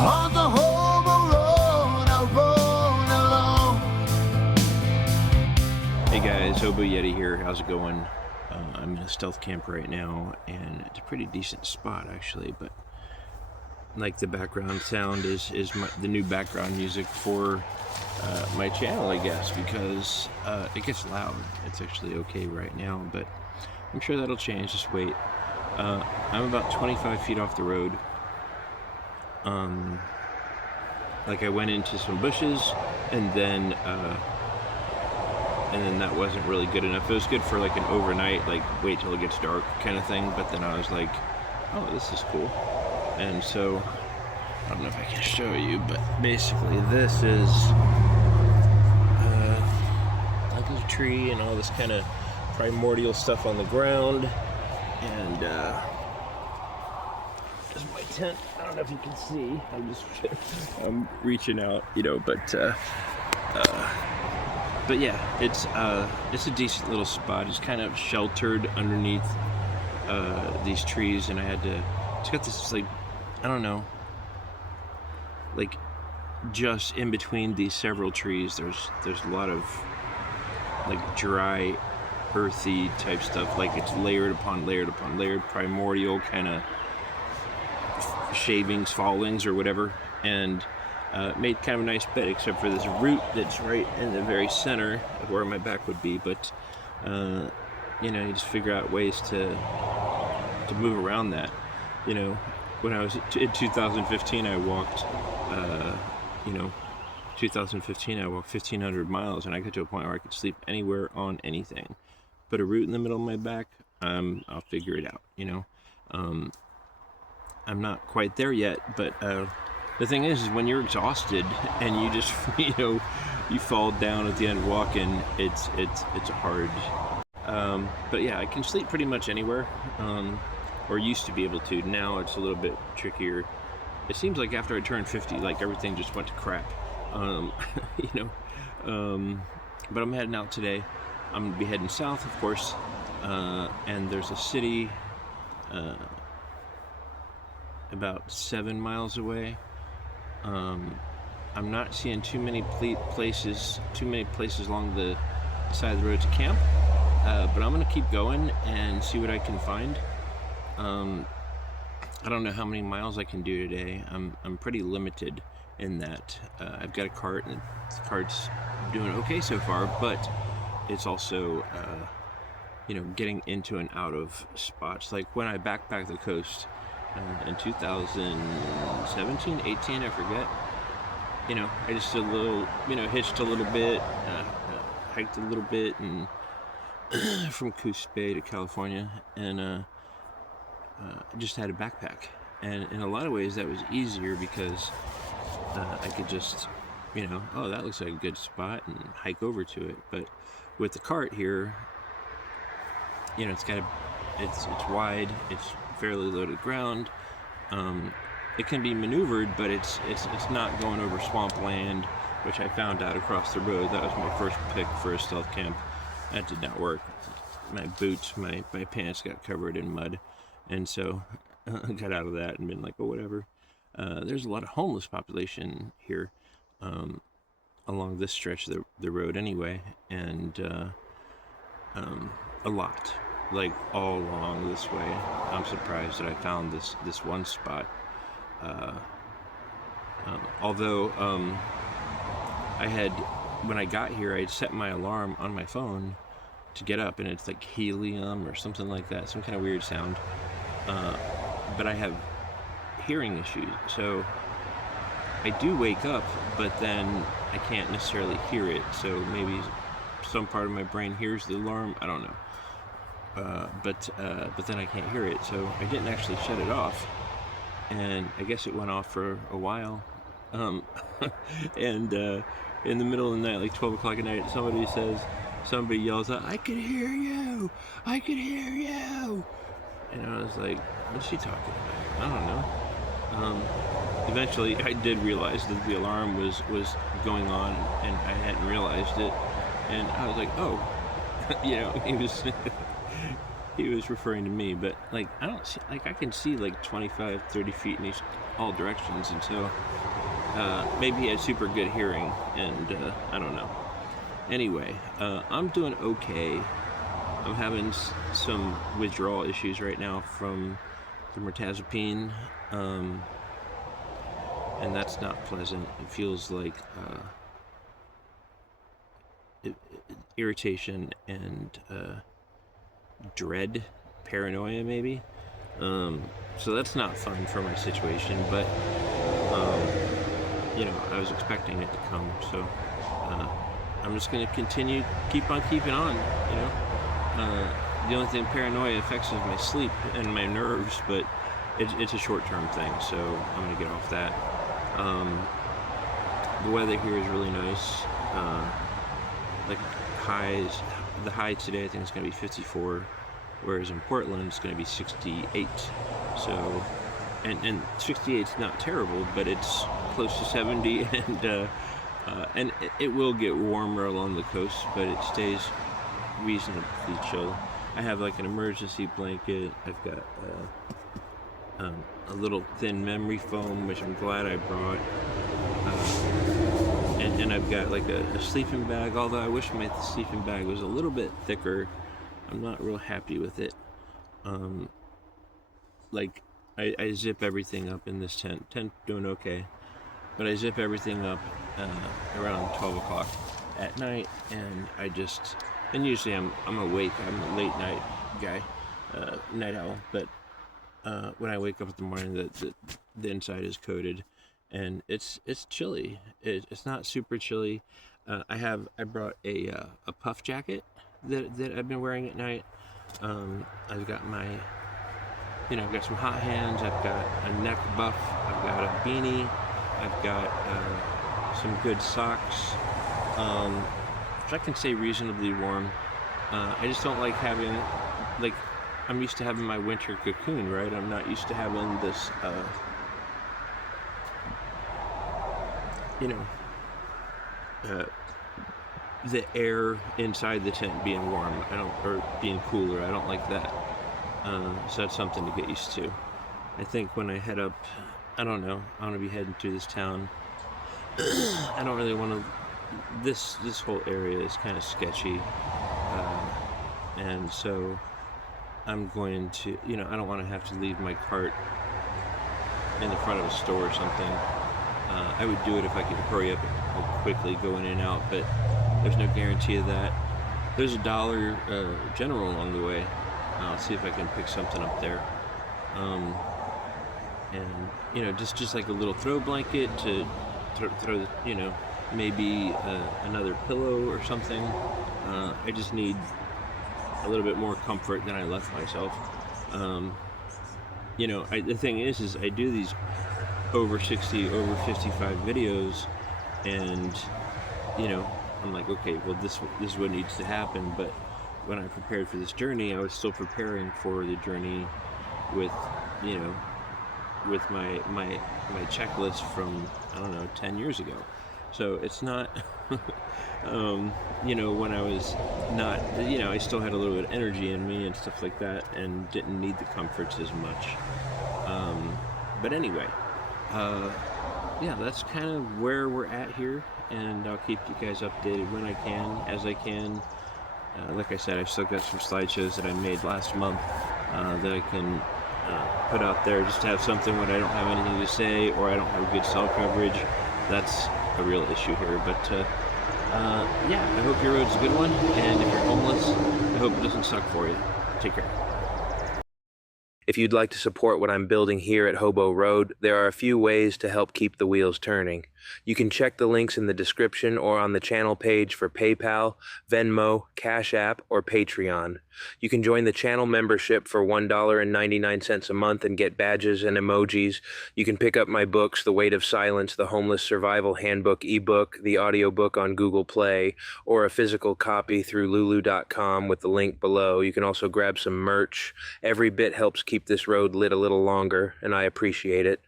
On the Hobo road, I roll alone. Hey guys, Hobo Yeti here. How's it going? I'm in a stealth camp right now, and it's a pretty decent spot actually. But like the background sound is the new background music for my channel, I guess, because it gets loud. It's actually okay right now, but I'm sure that'll change. Just wait. I'm about 25 feet off the road. Like I went into some bushes, and then that wasn't really good enough. It was good for like an overnight, like wait till it gets dark kind of thing, but then I was like, oh, this is cool. And so, I don't know if I can show you, but basically this is like a tree and all this kind of primordial stuff on the ground, and just my tent. I don't know if you can see. I'm reaching out, you know, but yeah, it's a decent little spot. It's kind of sheltered underneath these trees, and it's got this, like, I don't know, like just in between these several trees, there's a lot of like dry, earthy type stuff. Like it's layered upon layered upon layered, primordial kind of shavings, fallings, or whatever, and made kind of a nice bed, except for this root that's right in the very center of where my back would be. But you know, you just figure out ways to move around that. You know, when I was in 2015, I walked 1,500 miles, and I got to a point where I could sleep anywhere on anything. Put a root in the middle of my back, I'll figure it out, you know. I'm not quite there yet, but the thing is when you're exhausted and you just, you know, you fall down at the end of walking, it's hard. But yeah, I can sleep pretty much anywhere, or used to be able to. Now it's a little bit trickier. It seems like after I turned 50, like everything just went to crap, you know. But I'm heading out today. I'm gonna be heading south, of course, and there's a city about 7 miles away. I'm not seeing too many places along the side of the road to camp, but I'm gonna keep going and see what I can find. I don't know how many miles I can do today. I'm pretty limited in that. I've got a cart, and the cart's doing okay so far, but it's also you know, getting into and out of spots. Like when I backpacked the coast in 2017, 18, I forget. You know, I just did a little, you know, hitched a little bit, hiked a little bit, and from Coos Bay to California, and I just had a backpack. And in a lot of ways that was easier because I could just, you know, oh, that looks like a good spot, and hike over to it. But with the cart here, you know, it's wide, it's fairly loaded ground. It can be maneuvered, but it's not going over swampland, which I found out across the road. That was my first pick for a stealth camp. That did not work. My boots, my pants got covered in mud, and so I got out of that and been like, oh, whatever. There's a lot of homeless population here along this stretch of the road anyway, and a lot, like all along this way. I'm surprised that I found this one spot. Although when I got here, I had set my alarm on my phone to get up, and it's like helium or something like that, some kind of weird sound. But I have hearing issues, so I do wake up, but then I can't necessarily hear it. So maybe some part of my brain hears the alarm. I don't know. But then I can't hear it, so I didn't actually shut it off. And I guess it went off for a while. And in the middle of the night, like 12 o'clock at night, somebody yells out, "I can hear you! I can hear you!" And I was like, what's she talking about? I don't know. Eventually, I did realize that the alarm was going on, and I hadn't realized it. And I was like, oh, you know, he was referring to me, but like I don't see, like I can see like 25, 30 feet in all directions, and so maybe he had super good hearing, and I don't know. Anyway, I'm doing okay. I'm having some withdrawal issues right now from the mirtazapine, and that's not pleasant. It feels like irritation and dread, paranoia maybe. So that's not fun for my situation, but you know, I was expecting it to come, so I'm just gonna keep on keeping on, you know. The only thing paranoia affects is my sleep and my nerves, but it's a short-term thing, so I'm gonna get off that. The weather here is really nice. Like the high today I think is gonna be 54, whereas in Portland it's gonna be 68. So, and 68 is not terrible, but it's close to 70, and it will get warmer along the coast, but it stays reasonably chill. I have like an emergency blanket. I've got a little thin memory foam, which I'm glad I brought, and I've got like a sleeping bag, although I wish my sleeping bag was a little bit thicker. I'm not real happy with it. Like I zip everything up in this tent doing okay, but I zip everything up around 12 o'clock at night, and and usually I'm awake. I'm a late night guy, night owl, but when I wake up in the morning, the inside is coated, and it's chilly. It's not super chilly. I brought a puff jacket that I've been wearing at night. I've got I've got some hot hands. I've got a neck buff. I've got a beanie. I've got some good socks, which I can say reasonably warm. I just don't like having, like, I'm used to having my winter cocoon, right? I'm not used to having this, the air inside the tent being warm. Or being cooler. I don't like that. So that's something to get used to. I think when I head up, I don't know, I want to be heading through this town. I don't really want to, this whole area is kind of sketchy. And so I'm going to, I don't want to have to leave my cart in the front of a store or something. I would do it if I could hurry up and quickly go in and out, but there's no guarantee of that. There's a Dollar General along the way. I'll see if I can pick something up there. And just like a little throw blanket to throw, maybe another pillow or something. I just need a little bit more comfort than I left myself. The thing is I do these over 60, over 55 videos, and I'm like, okay, well this is what needs to happen. But when I prepared for this journey, I was still preparing for the journey with my checklist from, I don't know, 10 years ago. So it's not, when I was not, I still had a little bit of energy in me and stuff like that, and didn't need the comforts as much. But anyway, that's kind of where we're at here, and I'll keep you guys updated when I can, as I can. Like I said, I've still got some slideshows that I made last month that I can put out there just to have something when I don't have anything to say or I don't have good cell coverage. That's a real issue here. But I hope your road's a good one, and if you're homeless, I hope it doesn't suck for you. Take care. If you'd like to support what I'm building here at Hobo Road, there are a few ways to help keep the wheels turning. You can check the links in the description or on the channel page for PayPal, Venmo, Cash App, or Patreon. You can join the channel membership for $1.99 a month and get badges and emojis. You can pick up my books, The Weight of Silence, The Homeless Survival Handbook ebook, the audiobook on Google Play, or a physical copy through Lulu.com with the link below. You can also grab some merch. Every bit helps keep this road lit a little longer, and I appreciate it.